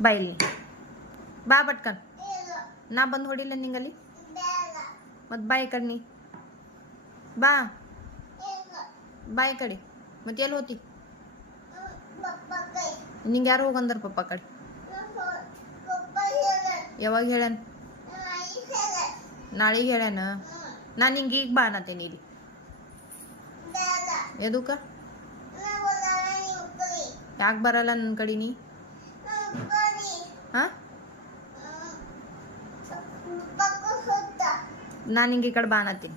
ಬಾ ಇಲ್ಲಿ ಬಾ ಬಟ್ಕನ್ ನಾ ಬಂದು ಹೊಡಿಲ್ಲ ನಿಂಗಲ್ಲಿ ಮತ್ತು ಬಾಯಿ ಕಡೆ ನೀ ಬಾ ಬಾಯಿ ಕಡೆ ಮತ್ತೆ ಎಲ್ಲಿ ಹೋತಿ ನಿಂಗೆ ಯಾರು ಹೋಗಂದ್ರ ಪಪ್ಪ ಕಡೆ ಯಾವಾಗ ಹೇಳ್ಯಾನ ನಾಳೆಗೆ ಹೇಳ್ಯಾನ ನಾನು ಹಿಂಗೆ ಈಗ ಬಾ ಅನ್ನತ್ತೇನೆ ಇಲ್ಲಿ ಎದಕ್ಕ ಯಾಕೆ ಬರಲ್ಲ ನನ್ನ ಕಡೆ ನೀ ಹಾಂ ನಾನು ಹಿಂಗೆ ಈ ಕಡೆ ಬಾ ಅನ್ನತ್ತೀನಿ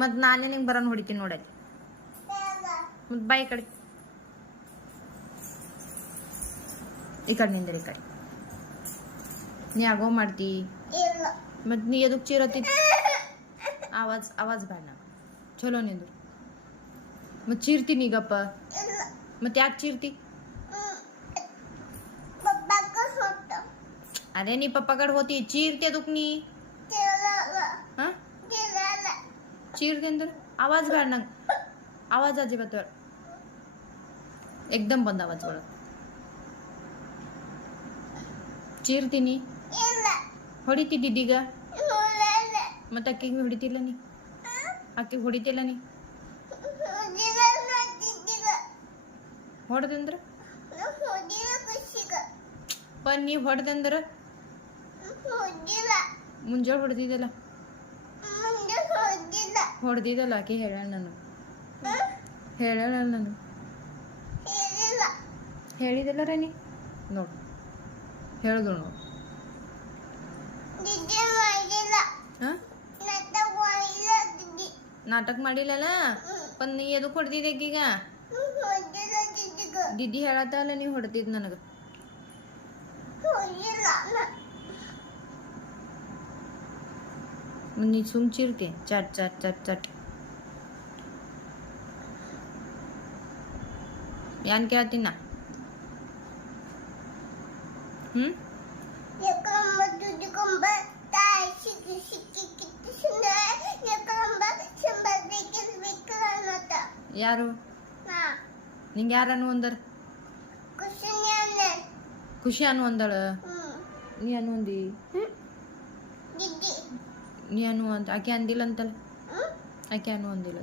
ಮತ್ತು ನಾನೇ ನಿಂಗೆ ಬರೋನ್ ಹೊಡಿತೀನಿ ನೋಡಲ್ಲಿ ಮತ್ತು ಬಾಯಿ ಕಡೆ ಈ ಕಡೆ ನಿಂದ್ರೆ ಈ ಕಡೆ ನೀ ಆಗೋ ಮಾಡ್ತಿ ಮತ್ತು ನೀ ಎದಕ್ಕೆ ಚೀರತ್ತಿ ಆವಾಜ್ ಬೇಡ ಚಲೋ ನಿಂದು ಮತ್ತು ಚೀರ್ತೀನಿ ಈಗಪ್ಪ ಮತ್ತೆ ಯಾಕೆ ಚೀರ್ತಿ ಅದೇ ನೀ ಪಪ್ಪ ಕಡೆ ಹೋತಿ ಚೀರ್ತಿ ಅದಕ್ಕೆ ನೀ ಹಾಂ ಚೀರ್ತಿ ಅಂದ್ರೆ ಆವಾಜ್ ಬೇಡ ನಂಗೆ आवाज अजिबात एकदम बंद आवाज ಒಳಗೆ ಚೀರ್ತೀನಿ ಹೊಡಿತಿದ್ದೀಗ ಮತ್ತೆ ಅಕ್ಕಿಗೆ ಹೊಡಿತಿಲ್ಲ ನೀ ಅಕ್ಕಿಗೆ ಹೊಡಿತಿಲ್ಲ ನೀ ಹೊಡೆದಂದ್ರ ನೀ ಹೊಡೆದಂದ್ರ ಮುಂಜಾನೆ ಹೊಡೆದಿದ್ದಲ್ಲ ಹೊಡೆದಿದ್ದಲ್ಲ ಆಕೆ ಹೇಳ ನಾನು ಹೇಳಲ್ಲ ನಾನು ಹೇಳಿದಿಲ್ಲ ರಾಣಿ ನೋಡು ಹೇಳಿದ್ರು ನೋಡು ನಾಟಕ ಮಾಡಿಲ್ಲಲ್ಲ पण ನೀ ಎದಕ್ಕೆ ಹೊಡೆದಿದ್ದೆ ಈಗ ದಿದ್ದಿ ಹೇಳತ್ತಲ್ಲ ನೀವು ಹೊಡೆದಿದ್ದು ನನಗೆ ನೀ ಸುಮ್ ಚಿರ್ತಿ ಚಟ್ ಚಟ್ ಚಟ್ ಚಟ್ ಯಾನ್ ಕೇಳ್ತೀನಿ ನಾ ಯಾರು ನಿಂಗೆ ಯಾರನ್ನು ಅಂದರ ಖುಷಿ ಅನ್ನು ಅಂದಳ ನೀ ಅನ್ನು ಅಂದಿ ನೀ ಅನ್ನು ಅಂತ ಆಕೆ ಅಂದಿಲ್ಲ ಅಂತಲ್ಲ ಆಕೆ ಅನ್ನು ಅಂದಿಲ್ಲ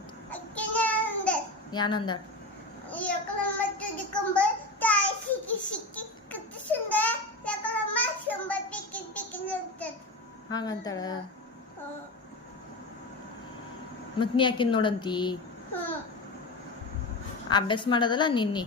ಯಾನಂದ ಹಾಗಂತಾಳ ಮತ್ ನೀ ಯಾಕಿನ್ ನೋಡಂತಿ ಅಭ್ಯಾಸ ಮಾಡೋದಲ್ಲ ನಿನ್ನಿ